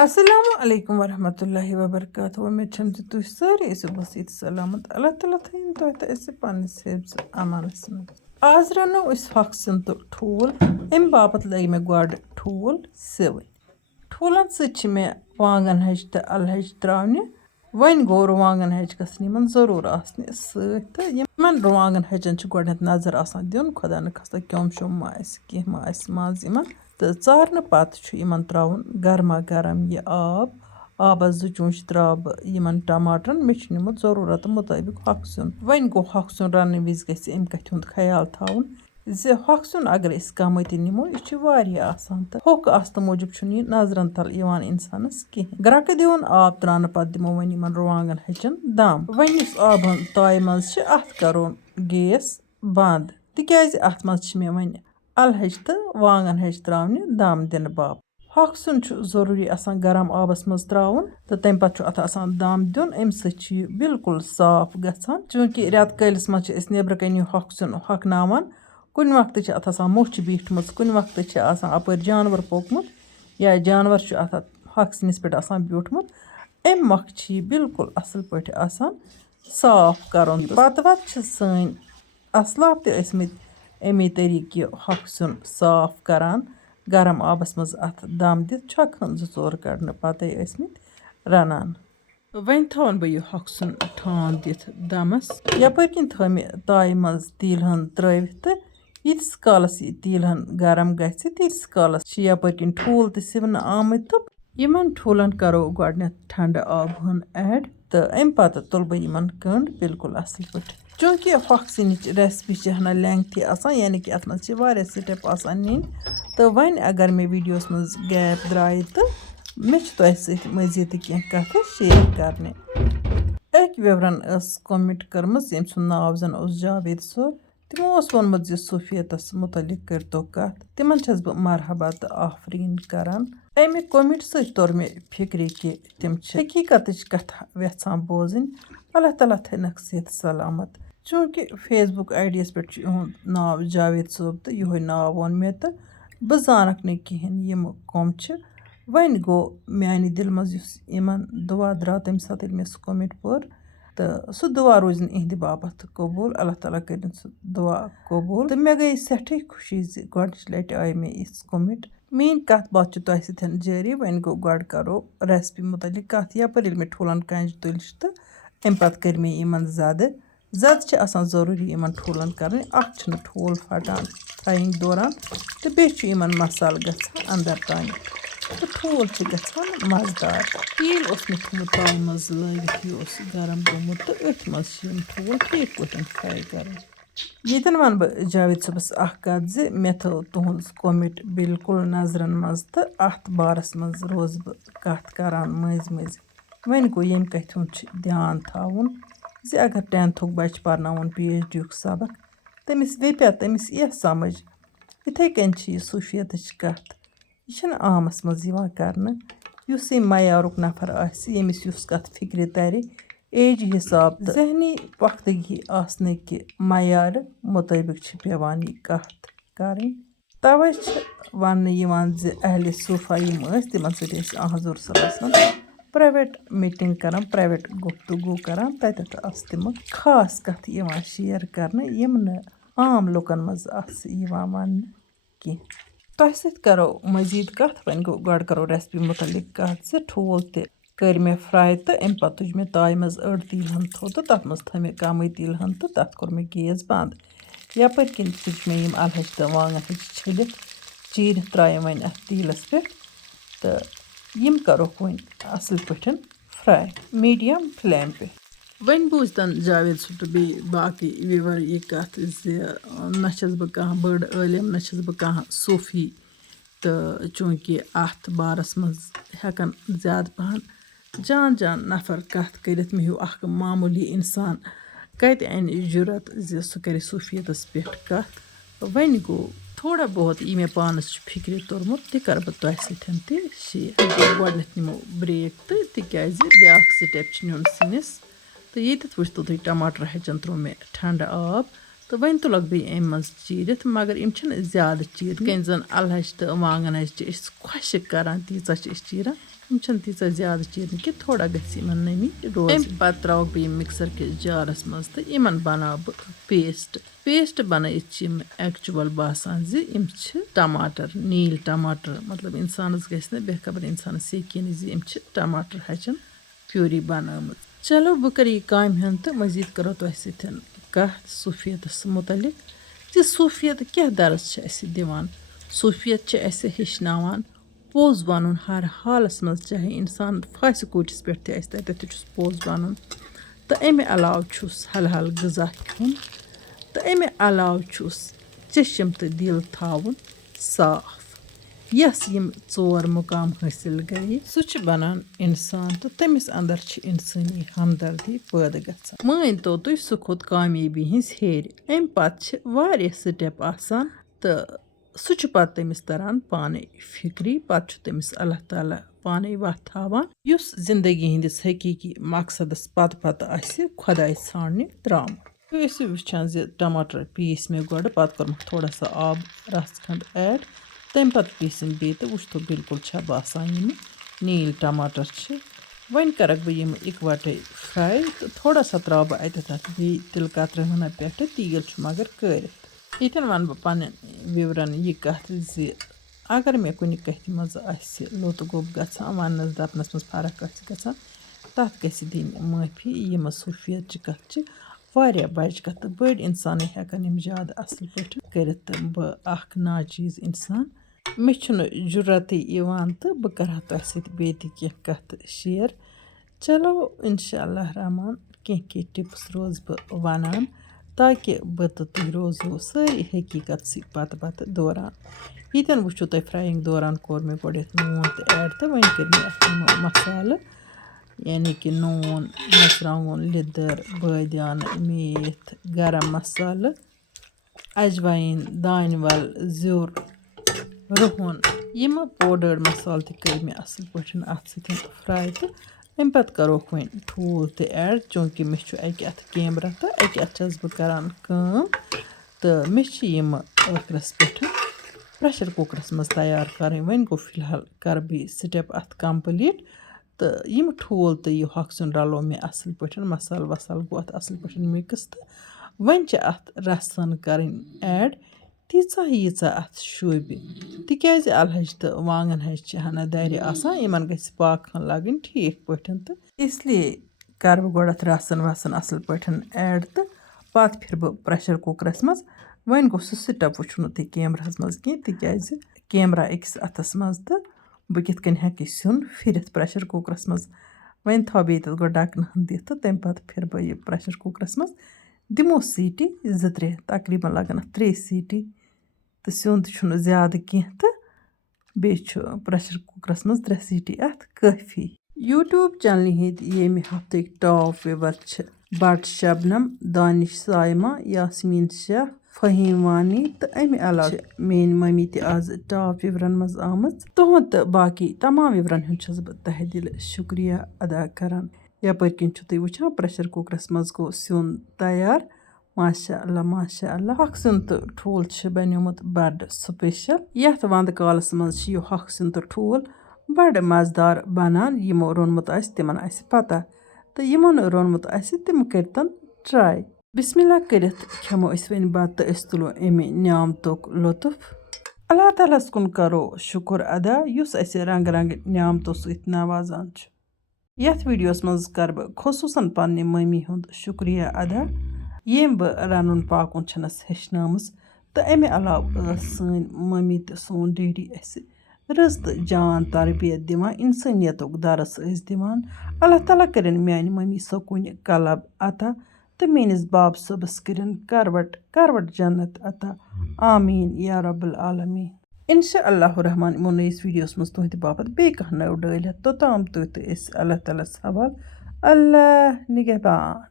Assalamu alaikum warahmatullahi wabarakatuh. Umeed छम जे तुह सारे बसीत सलामत अल्लाह ताला थीन तो पानिस हिफ्ज़ अमानस में आज रनो हक सिन तो ठूल अम बापत लगे मे गोड ठूल सेवन ठूलन सच मे वांगन हज तो अल हज त्रावने वन गो रुवांगन हज गसन यमन जरूर आसने सत यमन रुवांगन हजन गोडनेथ नजर आसान दिन खुदा न खस्ता क्योम शुम मा कह मा माज यमन तो चारन पत त्रावन गर्मा गर्म यह आबस 2 चूंच त्रा बह यमन टमाटरन मे निमुत जरूरत मुताबिक हक सुन वन गो हक सुन रन विज गि अम कथ हुंद ख्याल थावन जे हक सुन अगर कम निमो यह आसान तो होक आस्त मूजूब यह नजरन तल इंसानस कहें ग्रक दिवन आब त्रान पत दिमो वन यमन रुवांगन हजन दम वन इस आबन ताय मज अत करोन गैस बंद तिकाज अत मज मे वन अल हज तो वांगन हज त्रावने दम दिन बाप हक सुन जरूरी आसान गरम आबस मज त्रावन तो तम पत अत आसान दम दिन अम सह बिल्कुल साफ गसान चूंकि रेत कलिस मज नेबर कन हक सुन हकनावान कुन वक्त अत आसान मुछ बीठम कुन वक्त अपर जानवर पोकमुत या जानवर अत हक सिनिस पे आसान ब्यूठमुत अम मख बिल्कुल असल पे आसान साफ करोन पत वत सन असलाफ तमत अमी तरीक हक सुन साफ करान गरम आबस मज अत दम दित छकन 2-4 कड़न पत रनान वन थवन बह यह हक सुन ठान दित दमस यपर किन थ मे ताय मज तिल हन त्रवित तो यीस कालस यह तिल हन गरम गीस कालस यपर किन ठूल तो सिवन आमत तो यमन ठूलन करो गोडनेथ ठंड आब हन ऐड तो अम पत तुल बह यमन कंड बिल्कुल असल पे चूंकि हक सिन रेसिपी हना लेंथी आसान यानी कि अत मज स्टेप आसान नीन तो वन अगर मे वीडियोस मज गैप द्राय तो मे तह सत मजीद कह कथ शेयर करने अक व्यवरन कमेंट कर्मज यम सुंद नाव जन जावेद सोर तमो वोनमुत सूफियतस मुतलिक करतो कथ तिमन छस बह मरहबा तो आफरीन करान अमे कमेंट सत तोर मे फिक्र कि तिम हकीकत कथ वेछान बोजन अल्लाह ताला थनक सेहत सलामत चूंकि फेसबुक आईडीयस पे नाव जावेद सोब तो यह नाव वोन मे तो बह जानक न कहें यम कम वन गो मानी दिल मज यमन दुआ द्रा तम सात मे सह कमेंट पोर तो सह दुआ रोजन इहद बापत कबूल अल्लाह ताला कर सह दुआ कबूल तो मे गई सठ खुशी गोडच लट आय मे इस कमेंट मीन कथ बात तह सतन जारी वन गो गोड करो रेसिपी मुतलिक कथ यपर मे ठूलन कंज तुल तो अम पत कर मे यमन जद आसान जरूरी यमन ठूलन कर ठूल फटान फ्राइंग दौरान तो बे मसाल गसान अंदर तान तो ठूल गसान मजदार तेल मे थोमुत ताय मज लगित यह गरम गोमुत तो अथ मज ठूल ठीक पे फ्राई कर यन वन बह जावेद सोबस कथ जे मे थो तुहद कमेंट बिल्कुल नजरन मज तो अत बारस मज रोज बह कथ करान मज मज वन गो यम कथ हुंद ध्यान थावन जे अगर 10th बच पर्नावन PhD सबक तमिस वेपे तमिस यह समझ इथे कन सूफियत कथ यह आमस मज करने युस मयारुक नफर यमिस युस कथ फिक्र तर एज हिसाब तो जहनी पख्तगी आसने कि मयार मुताबिक पेवान यह कथ करें तवे वन जे अहले सूफा तिमन सत हजूर सल्लल्लाहु प्राइवेट मीटिंग करान प्राइवेट गुफ्तगू करान तत तम खास कथ शेयर करने यम न आम लुकन मज वन कह तह सत करो मजीद कथ वन गो गोड करो रेसिपी मुतलिक कथ से ठूल ते कर मे फ्राई तो अम पत तुज मे ताय मज अड़ तिल हन थो तो तथ मज थ मे कम तिल हन तो तथ कोर मे गैस बंद यपर किन तुज मे यम अल हज तो वांगन हज छलित चीर त्राय वन अथ तिलस पे तो यम करो वन असल पे फ्राई मीडियम फ्लेम पे वन बूझ तन जावेद सो तो बे बाकी व्यूवर यह कथ न बह कह बड़ आलिम न बह कह सूफी तो चूंकि अत बारस मज हेकन ज्यादा पहन जान जान नफर कथ कर मे हूँ मामूली इंसान कत अन जुरत जे सह कर सूफियतस पे कथ वन गो थोड़ा बहुत यह मे पानस फिक्र तोरमुत तह कर बह तह सत शेयर गोडनेथ निमो ब्रेक तो तिकाज ब्या स्टेप नुन सिनिस तो ये वो तुम टमाटर हचन त्रो मे ठंड आब तो वन तुलक बे अम मज चीरित मगर यम ज्यादा चीर कन जन अल हच तो वांगन हच खुश करान तीचा चीरान یِم چھِنہٕ تیٖژاہ زیادٕ چیٖرنہِ کینٛہہ تھوڑا گژھِ یِمن نٔمی روزٕنۍ اَمہِ پَتہٕ ترٛاوَکھ بہٕ یِم مِکسَر کِس جارَس منٛز تہٕ یِمن بَناو بہٕ پیسٹ بَنٲیِتھ چھِ یِم ایٚکچُوَل باسان زِ یِم چھِ ٹماٹر نیٖل ٹماٹر مطلب اِنسانَس گژھِ نہٕ بےخبر اِنسانَس یقیٖن زِ یِم چھِ ٹماٹر ہَچَن پیوٗری بَنٲومٕژ چلو بہٕ کَرٕ یہِ کامہِ ہُنٛد تہٕ مٔزیٖد کَرو تۄہہِ سۭتۍ کَتھ صوٗفیَتَس مُتعلِق زِ صوٗفیت کیٛاہ درس چھِ اَسہِ دِوان صوٗفیت چھِ اَسہِ ہیٚچھناوان پوٚز وَنُن ہر حالَس منٛز چاہے اِنسان فاسہِ کوٗٹِس پٮ۪ٹھ تہِ آسہِ تَتٮ۪تھ تہِ چھُس پوٚز وَنُن تہٕ اَمہِ علاوٕ چھُس حلال غذا کھیوٚن تہٕ اَمہِ علاوٕ چھُس چٔشِم تہٕ دِل تھاوُن صاف یۄس یِم 4 مُقام حٲصِل گٔیہِ سُہ چھُ بَنان اِنسان تہٕ تٔمِس اَندر چھِ اِنسٲنی ہمدردی پٲدٕ گژھان مٲنۍتو تُہۍ سُہ کھوٚت کامیٲبی ہِنٛز ہیٚرِ اَمہِ پَتہٕ چھِ واریاہ سِٹٮ۪پ آسان تہٕ سُہ چھُ پَتہٕ تٔمِس تَران پانَے فِکری پَتہٕ چھُ تٔمِس اللہ تعالیٰ پانَے وَتھ تھاوان یُس زِندگی ہِنٛدِس حقیٖقی مقصدَس پَتہٕ آسہِ خۄداے ژھانٛڈنہِ درٛامُت تُہۍ ٲسِو وٕچھان زِ ٹماٹر پیٖس مےٚ گۄڈٕ پَتہٕ کوٚرمَکھ تھوڑا سا آب رَژھ کھنٛڈ ایڈ تَمہِ پَتہٕ پیٖسِم بیٚیہِ تہٕ وٕچھتو بِلکُل چھا باسان یِمہٕ نیٖل ٹماٹر چھِ وۄنۍ کَرَکھ بہٕ یِم اِکوَٹَے فرٛاے تہٕ تھوڑا سا ترٛاوٕ بہٕ اَتٮ۪تھ اَتھ بیٚیہِ تِلہٕ کَترٕ ہٕنا پٮ۪ٹھٕ تیٖل چھُ مگر کٲرِتھ ییٚتٮ۪ن وَنہٕ بہٕ پنٛنٮ۪ن وِورَن یہِ کَتھ زِ اگر مےٚ کُنہِ کَتھِ منٛز آسہِ لوٚت گوٚب گژھان وَننَس دَپنَس منٛز فرق آسہِ گژھان تَتھ گژھِ دِنۍ معٲفی یِمہٕ صوٗفیت چہِ کَتھ چھِ واریاہ بَجہِ کَتھ تہٕ بٔڑۍ اِنسانٕے ہٮ۪کَن یِم زیادٕ اَصٕل پٲٹھۍ کٔرِتھ تہٕ بہٕ اَکھ ناچیٖز اِنسان مےٚ چھُنہٕ جُرَتٕے یِوان تہٕ بہٕ کَرٕ ہا تۄہہِ سۭتۍ بیٚیہِ تہِ کینٛہہ کَتھٕ شِیَر چلو اِنشاء اللہ رحمان کینٛہہ ٹِپٕس روزٕ بہٕ وَنان تاکہِ بہٕ تہٕ تُہۍ روزو سٲری حقیٖقتسٕے پَتہٕ دوران ییٚتٮ۪ن وٕچھو تۄہہِ فرٛایِنٛگ دوران کوٚر مےٚ گۄڈٮ۪تھ نوٗن تہِ ایڈ تہٕ وۄنۍ کٔرۍ مےٚ اَتھ یِم مصالہٕ یعنی کہِ نوٗن مَرژٕوانٛگُن لیٚدٕر بٲدیانہٕ میٖتھ گرم مصالہٕ اجوایِن دانہِ وَل زیُر رُہُن یِمہٕ پوڈٲڈ مصالہٕ تہِ کٔرۍ مےٚ اَصٕل پٲٹھۍ اَتھ سۭتۍ فرٛاے تہٕ اَمہِ پَتہٕ کَروکھ وۄنۍ ٹھوٗل تہِ ایڈ چوٗنٛکہِ مےٚ چھُ اَکہِ اَتھٕ کیمرا تہٕ اَکہِ اَتھٕ چھَس بہٕ کَران کٲم تہٕ مےٚ چھِ یِمہٕ ٲخرَس پٮ۪ٹھ پرٛٮ۪شَر کُکرَس منٛز تیار کَرٕنۍ وۄنۍ گوٚو فِلحال کَرٕ بہٕ یہِ سِٹٮ۪پ اَتھ کَمپٕلیٖٹ تہٕ یِم ٹھوٗل تہٕ یہِ ہۄکھ سیُن رَلو مےٚ اَصٕل پٲٹھۍ مصالہٕ وصالہٕ گوٚو اَتھ اَصٕل پٲٹھۍ مِکٕس تہٕ وۄنۍ چھِ اَتھ رَژھَن کَرٕنۍ ایڈ ییٖژاہ اَتھ شوٗبہِ تِکیٛازِ اَلہٕ ہَچہِ تہٕ وانٛگَن ہَچہِ چھِ ہَنا دَرِ آسان یِمَن گژھِ پاکہٕ ہن لَگٕنۍ ٹھیٖک پٲٹھۍ تہٕ اِسلیے کَرٕ بہٕ گۄڈٕ اَتھ رَژھَن اَصٕل پٲٹھۍ ایڈ تہٕ پَتہٕ پھِرٕ بہٕ پرٛٮ۪شَر کُکرَس منٛز وۄنۍ گوٚو سُہ سِٹٮ۪پ وٕچھُو نہٕ تُہۍ کیمراہَس منٛز کینٛہہ تِکیٛازِ کیمرا أکِس اَتھَس منٛز تہٕ بہٕ کِتھ کٔنۍ ہٮ۪کہٕ یہِ سیُن پھِرِتھ پرٛٮ۪شَر کُکرَس منٛز وۄنۍ تھاو بیٚیہِ تَتھ گۄڈٕ ڈَکنہٕ ہن دِتھ تہٕ تَمہِ پَتہٕ پھِرٕ بہٕ یہِ پرٛٮ۪شَر کُکرَس منٛز دِمو سیٖٹی 2-3 تقریٖباً لَگَن اَتھ 3 سیٖٹی تہٕ سیُن تہِ چھُنہٕ زیادٕ کینٛہہ تہٕ بیٚیہِ چھُ پرٛٮ۪شَر کُکرَس منٛز 3 سیٖٹی اَتھ کٲفی یوٗٹیوٗب چَنلہِ ہِنٛدۍ ییٚمہِ ہفتٕکۍ ٹاپ وِور چھِ بٹ شبنم دانِش سایما یاسمیٖن شاہ فہیٖم وانی تہٕ اَمہِ علاوٕ چھِ میٛٲنۍ مٔمی تہِ آز ٹاپ وِورَن منٛز آمٕژ تُہُنٛد تہٕ باقٕے تمام وِورَن ہُنٛد چھَس بہٕ تہہِ دِلہِ شُکریہ ادا کَران یَپٲرۍ کِنۍ چھُ تُہۍ وٕچھان پرٛٮ۪شَر کُکرَس منٛز گوٚو سیُن تیار ماشاء اللہ ہۄکھ سیُن تہٕ ٹھوٗل چھِ بنیومُت بَڑٕ سٕپیشَل یَتھ وَندٕ کالَس منٛز چھِ یہِ ہۄکھ سیُن تہٕ ٹھوٗل بَڑٕ مَزٕدار بَنان یِمو روٚنمُت آسہِ تِمَن آسہِ پَتہ تہٕ یِمو نہٕ روٚنمُت آسہِ تِم کٔرۍتَن ٹرٛاے بِسمہِ اللہ کٔرِتھ کھٮ۪مو أسۍ وۄنۍ بَتہٕ تہٕ أسۍ تُلو اَمہِ نعمتُک لُطُف اللہ تعالیٰ ہَس کُن کَرو شُکُر ادا یُس اَسہِ رنٛگہٕ رنٛگہٕ نعمتو سۭتۍ نوازان چھُ یَتھ ویٖڈیوَس منٛز کَرٕ بہٕ خصوٗصاً پنٛنہِ مٔمی ہُنٛد شُکریہ ادا ییٚمۍ بہٕ رَنُن پاکُن چھَنَس ہیٚچھنٲومٕژ تہٕ اَمہِ علاوٕ ٲس سٲنۍ مٔمی تہٕ سون ڈیڈی اَسہِ رٕژ تہٕ جان تربیت دِوان اِنسٲنیتُک درس ٲسۍ دِوان اللہ تعالیٰ کٔرِنۍ میٛانہِ مٔمی سکوٗنہِ قلب عطا تہٕ میٛٲنِس باب صٲبَس کٔرِنۍ کروٹ جنت عطا آمیٖن یا رب العالمیٖن اِنشاء اللہ رحمان یِمو نٔیِس ویٖڈیوَس منٛز تُہٕنٛدِ باپتھ بیٚیہِ کانٛہہ نٔو ڈٲلۍ ہٮ۪تھ توٚتام تُہۍ تہٕ أسۍ اللہ تعالیٰ ہَس حوالہٕ اللہ نِگہبان